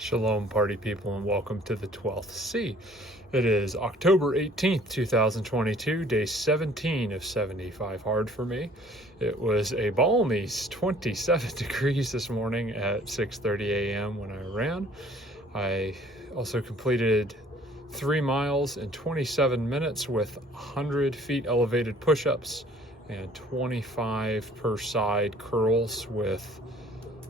Shalom, party people, and welcome to the 12th C. It is October 18th, 2022, day 17 of 75 hard for me. It was a balmy 27 degrees this morning at 6:30 a.m. when I ran. I also completed 3 miles in 27 minutes with 100 feet elevated push-ups and 25 per side curls with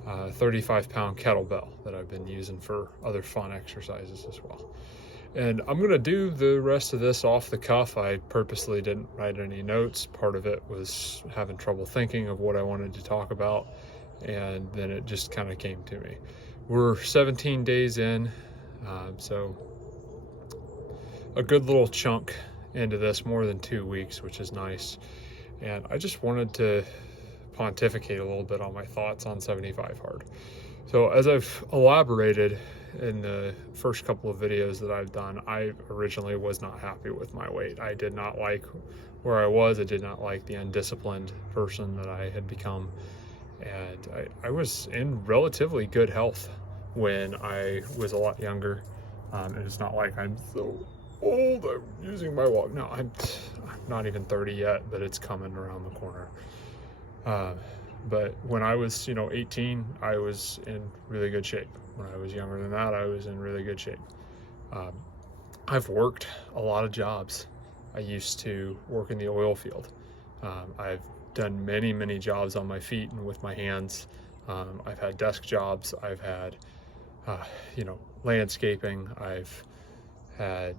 35-pound kettlebell that I've been using for other fun exercises as well. And I'm going to do the rest of this off the cuff. I purposely didn't write any notes. Part of it was having trouble thinking of what I wanted to talk about, and then it just kind of came to me. We're 17 days in, so a good little chunk into this, more than 2 weeks, which is nice. And I just wanted to pontificate a little bit on my thoughts on 75 hard. So as I've elaborated in the first couple of videos that I've done, I originally was not happy with my weight. I did not like where I was. I did not like the undisciplined person that I had become. And I was in relatively good health when I was a lot younger. And it's not like I'm so old, I'm using my walk. No, I'm not even 30 yet, but it's coming around the corner. But when I was, 18, I was in really good shape. When I was younger than that, I was in really good shape. I've worked a lot of jobs. I used to work in the oil field. I've done many, many jobs on my feet and with my hands. I've had desk jobs. I've had, landscaping. I've had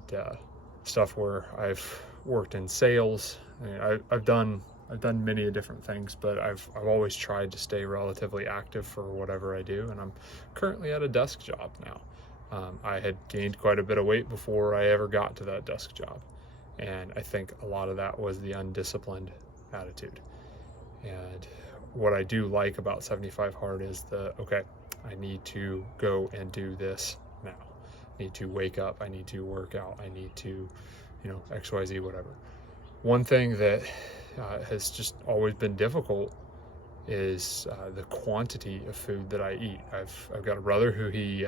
stuff where I've worked in sales. I mean, I've done many different things, but I've always tried to stay relatively active for whatever I do, and I'm currently at a desk job now. I had gained quite a bit of weight before I ever got to that desk job, and I think a lot of that was the undisciplined attitude. And what I do like about 75 hard is okay, I need to go and do this now. I need to wake up, I need to work out, I need to, XYZ, whatever. One thing that has just always been difficult is the quantity of food that I eat. I've got a brother who he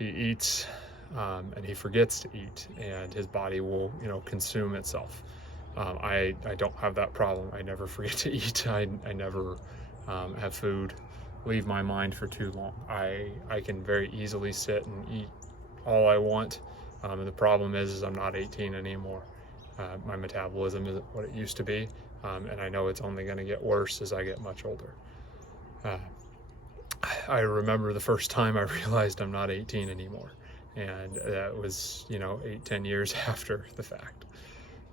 eats and he forgets to eat, and his body will consume itself. I don't have that problem. I never forget to eat. I never have food leave my mind for too long. I can very easily sit and eat all I want, and the problem is I'm not 18 anymore. My metabolism isn't what it used to be, and I know it's only going to get worse as I get much older. I remember the first time I realized I'm not 18 anymore, and that was 8-10 years after the fact.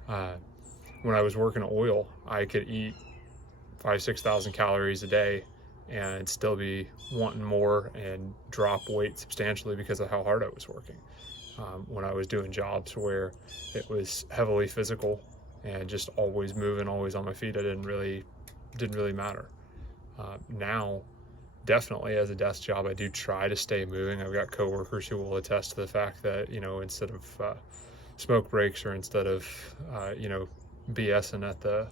When I was working oil, I could eat 5,000-6,000 calories a day and still be wanting more and drop weight substantially because of how hard I was working. When I was doing jobs where it was heavily physical and just always moving, always on my feet, it didn't really matter. Now, definitely as a desk job, I do try to stay moving. I've got coworkers who will attest to the fact that, instead of smoke breaks or instead of, BSing at the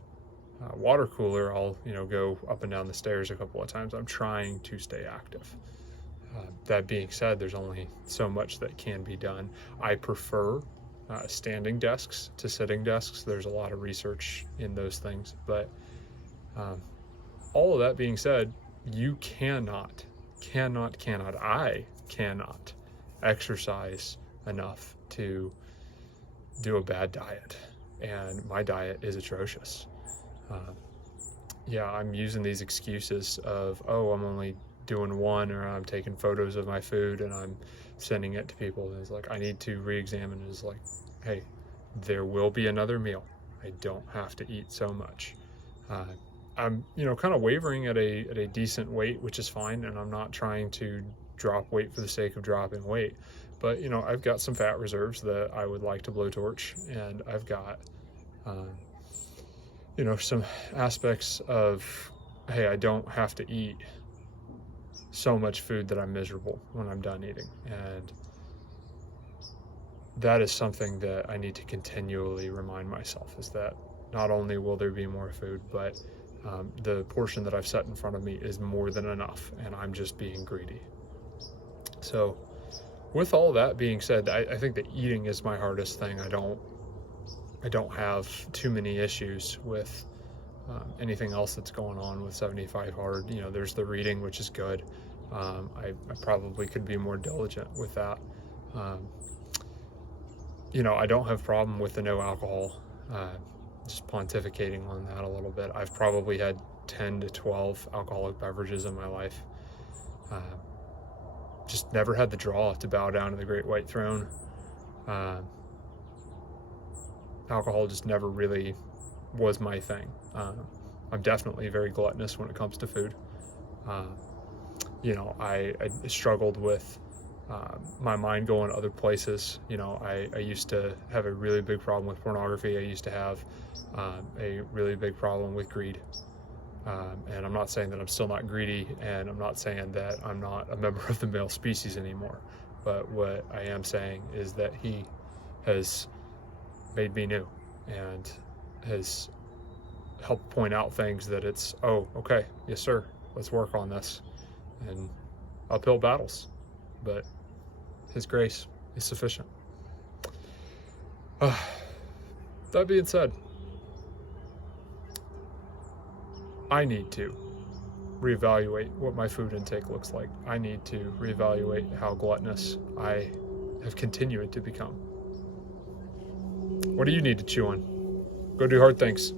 water cooler, I'll, go up and down the stairs a couple of times. I'm trying to stay active. That being said, there's only so much that can be done. I prefer standing desks to sitting desks. There's a lot of research in those things, but all of that being said, you I cannot exercise enough to do a bad diet, and my diet is atrocious. I'm using these excuses of, I'm only doing one, or I'm taking photos of my food and I'm sending it to people. And it's like, I need to re-examine. It's like, hey, there will be another meal. I don't have to eat so much. I'm, kind of wavering at a decent weight, which is fine. And I'm not trying to drop weight for the sake of dropping weight. But, I've got some fat reserves that I would like to blowtorch. And I've got, some aspects of, hey, I don't have to eat so much food that I'm miserable when I'm done eating. And that is something that I need to continually remind myself, is that not only will there be more food, but the portion that I've set in front of me is more than enough, and I'm just being greedy. So with all that being said, I think that eating is my hardest thing. I don't have too many issues with anything else that's going on with 75 hard. You know, there's the reading, which is good. I probably could be more diligent with that. Um, you know, I don't have a problem with the no alcohol. Just pontificating on that a little bit. I've probably had 10 to 12 alcoholic beverages in my life. Just never had the draw to bow down to the Great White Throne. Alcohol just never really was my thing. I'm definitely very gluttonous when it comes to food. You know, I struggled with my mind going other places. You know, I used to have a really big problem with pornography. I used to have a really big problem with greed. And I'm not saying that I'm still not greedy, and I'm not saying that I'm not a member of the male species anymore. But what I am saying is that he has made me new and has helped point out things that it's, oh, okay, yes, sir, let's work on this. And uphill battles, but his grace is sufficient. That being said, I need to reevaluate what my food intake looks like. I need to reevaluate how gluttonous I have continued to become. What do you need to chew on? Go do hard things.